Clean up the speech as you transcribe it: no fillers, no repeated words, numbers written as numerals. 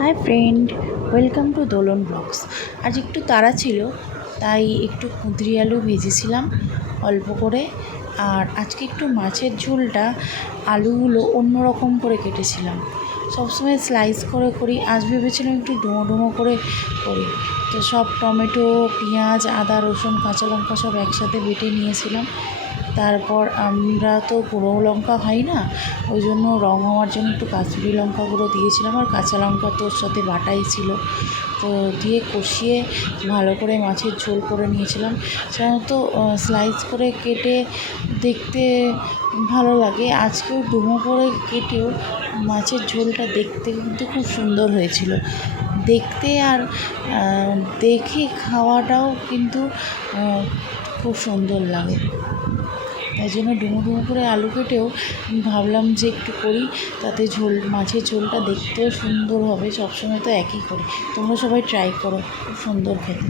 High friend, welcome to Dolon blogs. আজ একটু তাড়া ছিল, তাই একটু কুঁদরি আলু ভেজেছিলাম অল্প করে। আর আজকে একটু মাছের ঝোলটা আলুগুলো অন্য রকম করে কেটেছিলাম। সবসময় স্লাইস করে করি, আজ ভেবেছিলাম একটু ডুমো ডুমো করে করি। তো সব টমেটো, পেঁয়াজ, আদা, রসুন, কাঁচা লঙ্কা সব একসাথে বেটে নিয়েছিলাম। তারপর আমরা তো গুঁড়ো লঙ্কা খাই না, ওই জন্য রঙ হওয়ার জন্য একটু কাশ্মীরি লঙ্কা গুঁড়ো দিয়েছিলাম, আর কাঁচা লঙ্কা তো ওর সাথে বাটাই ছিল। তো দিয়ে কষিয়ে ভালো করে মাছের ঝোল করে নিয়েছিলাম। সাধারণত স্লাইস করে কেটে দেখতে ভালো লাগে, আজকেও ডুমো করে কেটেও মাছের ঝোলটা দেখতে কিন্তু খুব সুন্দর হয়েছিল দেখতে। আর দেখে খাওয়াটাও কিন্তু খুব সুন্দর লাগে। তাই জন্য ডুমো ডুমো করে আলু কেটেও ভাবলাম যে একটু করি, তাতে মাছের ঝোলটা দেখতেও সুন্দর হবে। সবসময় তো একই করি, তোমরা সবাই ট্রাই করো, খুব সুন্দর খেতে।